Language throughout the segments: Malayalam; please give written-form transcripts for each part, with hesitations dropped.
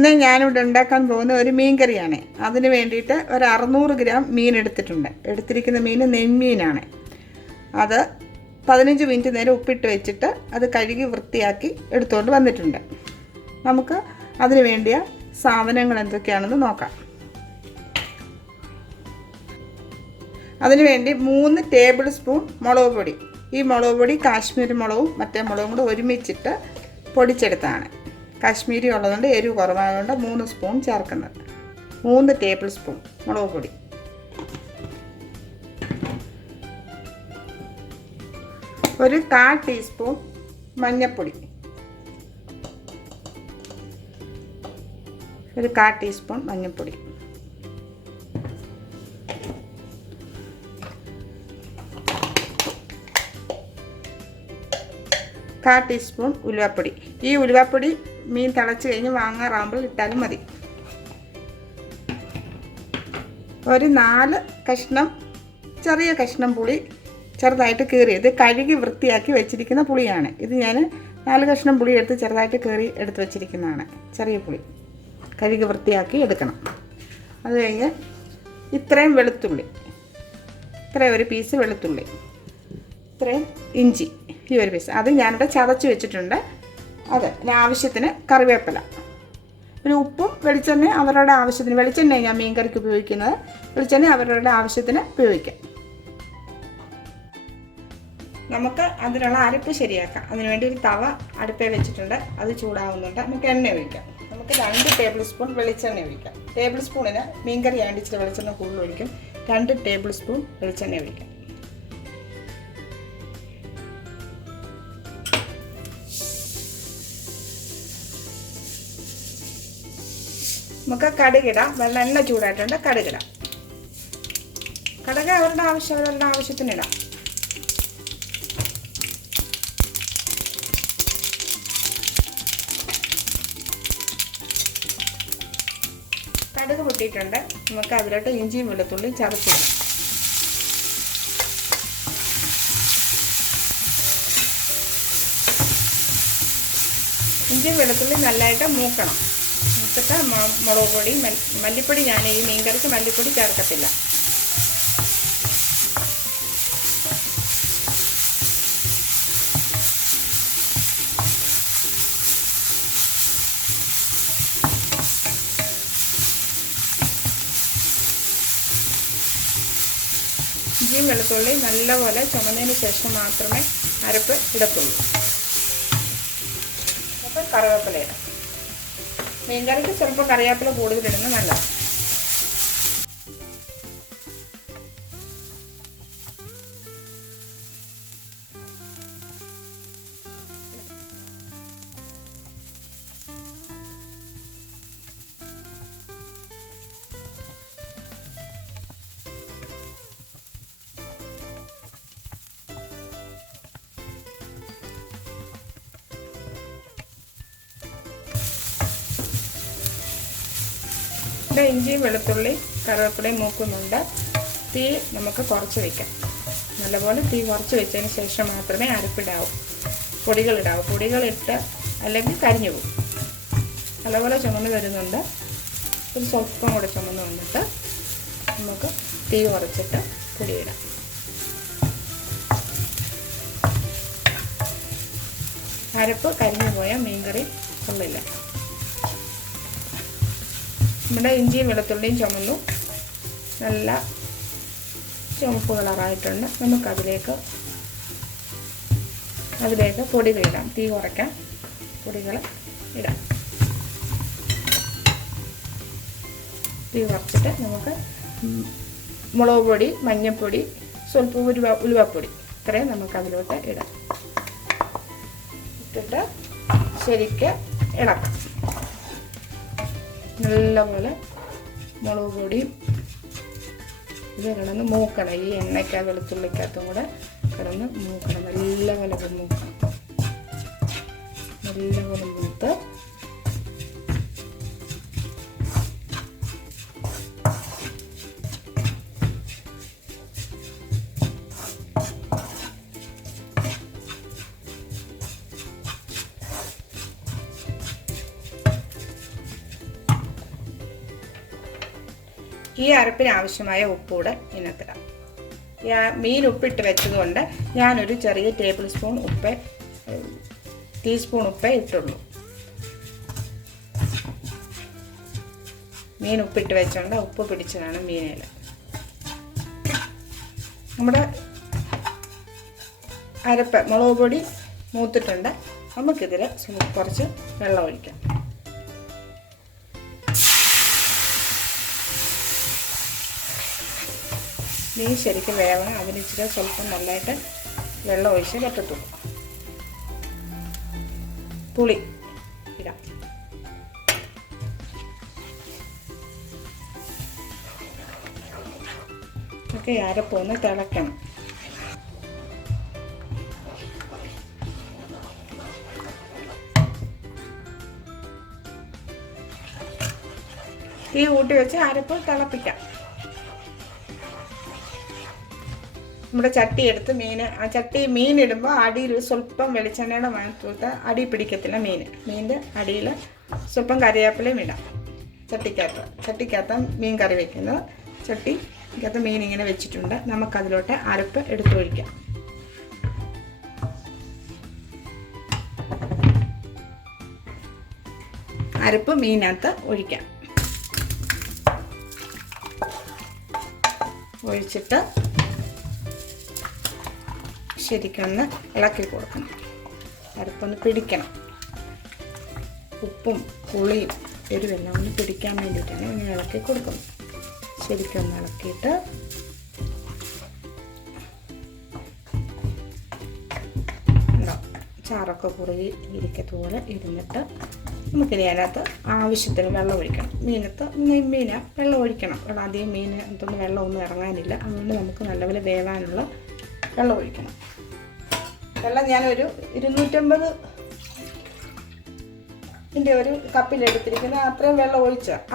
ഇന്ന് ഞാനിവിടെ ഉണ്ടാക്കാൻ പോകുന്ന ഒരു മീൻ കറിയാണ്. അതിന് വേണ്ടിയിട്ട് ഒരു 600 ഗ്രാം മീൻ എടുത്തിട്ടുണ്ട്. എടുത്തിരിക്കുന്ന മീൻ നെയ്മീനാണ്. അത് 15 മിനിറ്റ് നേരം ഉപ്പിട്ട് വെച്ചിട്ട് അത് കഴുകി വൃത്തിയാക്കി എടുത്തുകൊണ്ട് വന്നിട്ടുണ്ട്. നമുക്ക് അതിന് വേണ്ടിയ സാധനങ്ങൾ എന്തൊക്കെയാണെന്ന് നോക്കാം. അതിനുവേണ്ടി 3 ടേബിൾ സ്പൂൺ മുളക് പൊടി. ഈ മുളക് പൊടി കാശ്മീരി മുളകും മറ്റേ മുളകും കൂടെ ഒരുമിച്ചിട്ട് പൊടിച്ചെടുത്താണ്. കാശ്മീരി ഉള്ളതുകൊണ്ട് എരിവ് കുറവായതുകൊണ്ട് 3 സ്പൂൺ ചേർക്കുന്നത്. 3 ടേബിൾ സ്പൂൺ മുളക് പൊടി, ഒരു 1/4 ടീസ്പൂൺ മഞ്ഞൾപ്പൊടി, ഒരു 1/4 ടീസ്പൂൺ മഞ്ഞൾപ്പൊടി, 1/4 ടീസ്പൂൺ ഉലുവാപ്പൊടി. ഈ ഉലുവാപ്പൊടി മീൻ തിളച്ച് കഴിഞ്ഞ് വാങ്ങാറാകുമ്പോൾ ഇട്ടാലും മതി. ഒരു 4 കഷ്ണം ചെറിയ കഷ്ണം പുളി ചെറുതായിട്ട് കീറിയത് കഴുകി വൃത്തിയാക്കി വെച്ചിരിക്കുന്ന പുളിയാണ്. ഇത് ഞാൻ 4 കഷ്ണം പുളി എടുത്ത് ചെറുതായിട്ട് കീറി എടുത്ത് വെച്ചിരിക്കുന്നതാണ്. ചെറിയ പുളി കഴുകി വൃത്തിയാക്കി എടുക്കണം. അത് കഴിഞ്ഞ് ഇത്രയും വെളുത്തുള്ളി, ഇത്രയും ഒരു പീസ് വെളുത്തുള്ളി, ഇത്രയും ഇഞ്ചി, ഈ ഒരു പീസ് അത് ഞാനിവിടെ ചതച്ച് വെച്ചിട്ടുണ്ട്. അത് ആവശ്യത്തിന് കറിവേപ്പില, പിന്നെ ഉപ്പും വെളിച്ചെണ്ണ അവരുടെ ആവശ്യത്തിന്. വെളിച്ചെണ്ണ ഞാൻ മീൻ കറിക്ക് ഉപയോഗിക്കുന്നത്. വെളിച്ചെണ്ണ അവരുടെ ആവശ്യത്തിന് ഉപയോഗിക്കാം. നമുക്ക് അതിനുള്ള അരപ്പ് ശരിയാക്കാം. അതിനുവേണ്ടി ഒരു തവ അടുപ്പേ വെച്ചിട്ടുണ്ട്. അത് ചൂടാവുന്നുണ്ട്. നമുക്ക് എണ്ണ ഒഴിക്കാം. നമുക്ക് 2 ടേബിൾ സ്പൂൺ വെളിച്ചെണ്ണ ഒഴിക്കാം. ടേബിൾ സ്പൂണിന് മീൻ കറി ആയിട്ട് ഇച്ചിരി വെളിച്ചെണ്ണ കൂടുതൽ ഒഴിക്കും. 2 ടേബിൾ സ്പൂൺ വെളിച്ചെണ്ണ ഒഴിക്കാം. നമുക്ക് കടുകിടാം. എണ്ണ ചൂടായിട്ടുണ്ട്. കടുകിടാം. കടുക് അവരുടെ ആവശ്യത്തിനിടാം. കടുക് പൊട്ടിയിട്ടുണ്ട്. നമുക്ക് അതിലോട്ട് ഇഞ്ചിയും വെളുത്തുള്ളിയും ചതച്ചിടാം. ഇഞ്ചിയും വെളുത്തുള്ളി നല്ലതായിട്ട് മൂക്കണം. മൂത്തിട്ട് മുളക് പൊടി, മല്ലിപ്പൊടി ഞാൻ ഈ മീൻ കറിക്ക് മല്ലിപ്പൊടി ചേർക്കത്തില്ല. ഇഞ്ചിയും വെളുത്തുള്ളി നല്ലപോലെ ചുമന്നതിന് ശേഷം മാത്രമേ അരപ്പ് ഇടത്തുള്ളൂ. അപ്പോൾ കറിവേപ്പില ഇടാം. മീൻ കറിക്ക് ചിലപ്പോൾ കറിവേപ്പില കൂടുതലിടുന്നത് നല്ലതാണ്. ഇഞ്ചിയും വെളുത്തുള്ളി കറിവേപ്പിലയും മൂക്കുന്നുണ്ട്. തീ നമുക്ക് കുറച്ച് വയ്ക്കാം. നല്ലപോലെ തീ കുറച്ച് വെച്ചതിന് ശേഷം മാത്രമേ അരപ്പിടാവൂ, പൊടികളിടാവൂ. പൊടികളിട്ട് അല്ലെങ്കിൽ കരിഞ്ഞു പോകും. നല്ലപോലെ ചുമന്ന് വരുന്നുണ്ട്. ഒരു സ്വല്പം കൂടെ ചുമന്ന് വന്നിട്ട് നമുക്ക് തീ കുറച്ചിട്ട് പൊടിയിടാം. അരപ്പ് കരിഞ്ഞു പോയാൽ മീൻകറി കൊള്ളില്ല. നമ്മുടെ ഇഞ്ചിയും വെളുത്തുള്ളിയും ചുമന്നു നല്ല ചുമപ്പ് കളറായിട്ടുണ്ട്. നമുക്കതിലേക്ക് പൊടികളിടാം. തീ കുറയ്ക്കാം. പൊടികൾ ഇടാം. തീ കുറച്ചിട്ട് നമുക്ക് മുളക് പൊടി, മഞ്ഞൾപ്പൊടി, സ്വല്പം ഉലുവപ്പൊടി ഇത്രയും നമുക്കതിലോട്ട് ഇടാം. ഇട്ടിട്ട് ശരിക്ക് ഇളക്കാം. നല്ലപോലെ മുളക് പൊടിയും ഇത് കിടന്ന് മൂക്കണം. ഈ എണ്ണയ്ക്കകത്ത് വെളുത്തുള്ളിക്കകത്തും കൂടെ കിടന്ന് മൂക്കണം. നല്ലപോലെ മൂക്കണം. നല്ലപോലെ മൂത്ത് ഈ അരപ്പിന് ആവശ്യമായ ഉപ്പൂടെ ഇതിനകത്തിടാം. മീൻ ഉപ്പിട്ട് വെച്ചതുകൊണ്ട് ഞാനൊരു ചെറിയ ടീസ്പൂൺ ഉപ്പേ ഇട്ടുള്ളൂ. മീൻ ഉപ്പിട്ട് വെച്ചോണ്ട് ഉപ്പ് പിടിച്ചതാണ് മീനിൽ. നമ്മുടെ അരപ്പ് മുളക് പൊടി മൂത്തിട്ടുണ്ട്. നമുക്കിതിൽ കുറച്ച് വെള്ളം ഒഴിക്കാം. മീൻ ശരിക്കും വേവണം. അതിനിച്ചിരി സ്വല്പം നല്ലതായിട്ട് വെള്ളം ഒഴിച്ച് പറ്റത്തുള്ളൂ. പുളി ഇടാം. ഒക്കെ അരപ്പൊന്ന് തിളക്കണം. തീ കൂട്ടി വെച്ച് അരപ്പ് തിളപ്പിക്കാം. നമ്മുടെ ചട്ടി എടുത്ത് മീൻ ഇടുമ്പോൾ അടിയിൽ സ്വല്പം വെളിച്ചെണ്ണയുടെ മണത്തൂത്ത് അടി പിടിക്കത്തില്ല. മീനിൻ്റെ അടിയിൽ സ്വല്പം കറിവേപ്പിലയും ഇടാം. ചട്ടിക്കകത്ത് മീൻ കറി വയ്ക്കുന്നത്. ചട്ടിക്കകത്ത് മീൻ ഇങ്ങനെ വെച്ചിട്ടുണ്ട്. നമുക്കതിലോട്ട് അരപ്പ് എടുത്തൊഴിക്കാം. അരപ്പ് മീനകത്ത് ഒഴിക്കാം. ഒഴിച്ചിട്ട് ശരിക്കൊന്ന് ഇളക്കി കൊടുക്കണം. അരപ്പൊന്ന് പിടിക്കണം. ഉപ്പും പുളിയും എരിവെല്ലാം ഒന്ന് പിടിക്കാൻ വേണ്ടിയിട്ടാണ് ഇങ്ങനെ ഇളക്കി കൊടുക്കുന്നത്. ശരിക്കൊന്ന് ഇളക്കിയിട്ട് ചാറൊക്കെ കുറുകി ഇരിക്കത്തുപോലെ ഇരുന്നിട്ട് നമുക്കിനി അതിനകത്ത് ആവശ്യത്തിന് വെള്ളം ഒഴിക്കണം. മീന വെള്ളം ഒഴിക്കണം. അധികം മീനകത്തൊന്നും വെള്ളമൊന്നും ഇറങ്ങാനില്ല. അതുകൊണ്ട് നമുക്ക് നല്ലപോലെ വേവാനുള്ള വെള്ളം ഒഴിക്കണം. വെള്ളം ഞാനൊരു 250 ഒരു കപ്പിലെടുത്തിരിക്കുന്ന അത്രയും വെള്ളം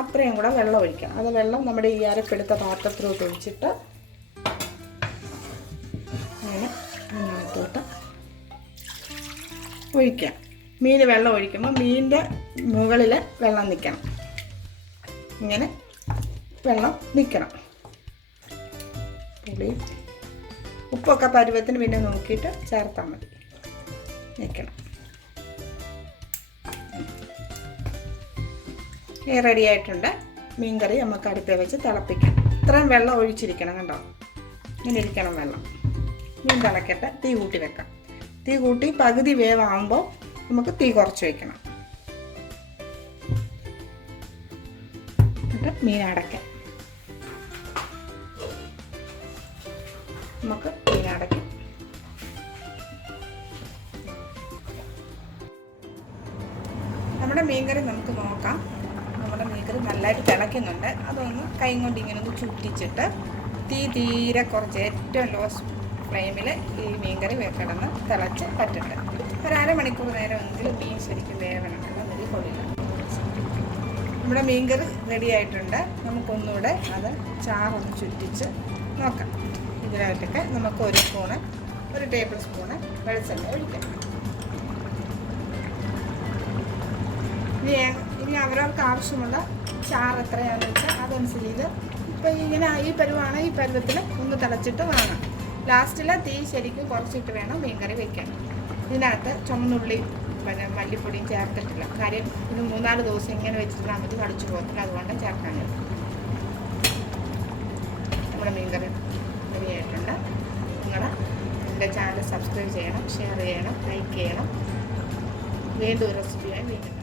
അത്രയും കൂടെ വെള്ളം ഒഴിക്കണം. അത് വെള്ളം നമ്മുടെ ഈ അരപ്പെടുത്ത പാത്രത്തിലോട്ട് ഒഴിച്ചിട്ട് അങ്ങനെ അതിനകത്തോട്ട് ഒഴിക്കാം. മീൻ വെള്ളം ഒഴിക്കുമ്പോൾ മീനിൻ്റെ മുകളിൽ വെള്ളം നിൽക്കണം. ഇങ്ങനെ വെള്ളം നിൽക്കണം. പുളി ഉപ്പൊക്കെ പരുവത്തിന് പിന്നെ നോക്കിയിട്ട് ചേർത്താൽ മതി. നിൽക്കണം. റെഡി ആയിട്ടുണ്ട്. മീൻ കറി നമുക്ക് അടുപ്പിൽ വെച്ച് തിളപ്പിക്കാം. ഇത്രയും വെള്ളം ഒഴിച്ചിരിക്കണം. കണ്ടോ, ഇങ്ങനെ ഇരിക്കണം വെള്ളം. മീൻ തിളക്കട്ടെ. തീ കൂട്ടി വെക്കാം. തീ കൂട്ടി പകുതി വേവാകുമ്പോൾ നമുക്ക് തീ കുറച്ച് വയ്ക്കണം. എന്നിട്ട് മീൻ അടയ്ക്കാം. നമുക്ക് മീൻ അടയ്ക്കാം. നമ്മുടെ മീൻകറി നമുക്ക് നോക്കാം. നമ്മുടെ മീൻകറി നല്ലതായിട്ട് തിളയ്ക്കുന്നുണ്ട്. അതൊന്ന് കൈ കൊണ്ട് ഇങ്ങനെ ഒന്ന് ചുറ്റിച്ചിട്ട് തീ തീരെ കുറച്ച് ഏറ്റവും ലോ ഫ്ലെയിമിൽ ഈ മീൻകറി കിടന്ന് തിളച്ച് പറ്റുന്നുണ്ട്. ഒരു അരമണിക്കൂർ നേരമെങ്കിലും മീൻ ശരിക്കും വേവണം. എന്നൊരു കൊള്ളില്ല. നമ്മുടെ മീൻകറി റെഡി ആയിട്ടുണ്ട്. നമുക്കൊന്നുകൂടെ അത് ചാറൊന്ന് ചുറ്റിച്ച് നോക്കാം. ഇതിനായിട്ടൊക്കെ നമുക്ക് ഒരു ടേബിൾ സ്പൂണ് വെളിച്ചെണ്ണ ഒഴിക്കാം. ഇനി അവരവർക്ക് ആവശ്യമുള്ള ചാറ് എത്രയാണെന്ന് വെച്ചാൽ അതനുസരിച്ച് ഇപ്പോൾ ഇങ്ങനെ ഈ പരുവാണ്. ഈ പരുവത്തിൽ ഒന്ന് തിളച്ചിട്ട് വാങ്ങാം. ലാസ്റ്റിൽ തീ ശരിക്കും കുറച്ചിട്ട് വേണം മീൻകറി വയ്ക്കാൻ. ഇതിനകത്ത് ചുമന്നുള്ളി മല്ലിപ്പൊടിയും ചേർത്തിട്ടില്ല. കാര്യം ഇത് 3-4 ദിവസം ഇങ്ങനെ വെച്ചിട്ടുണ്ടെങ്കിൽ നമുക്ക് കടിച്ചു പോകത്തില്ല. അതുകൊണ്ട് ചേർക്കാൻ. നമ്മുടെ മീൻകറി റെഡി ആയിട്ടുണ്ട്. എൻ്റെ ചാനൽ സബ്സ്ക്രൈബ് ചെയ്യണം, ഷെയർ ചെയ്യണം, ലൈക്ക് ചെയ്യണം. വീണ്ടും റെസിപ്പിയായി വീണ്ടും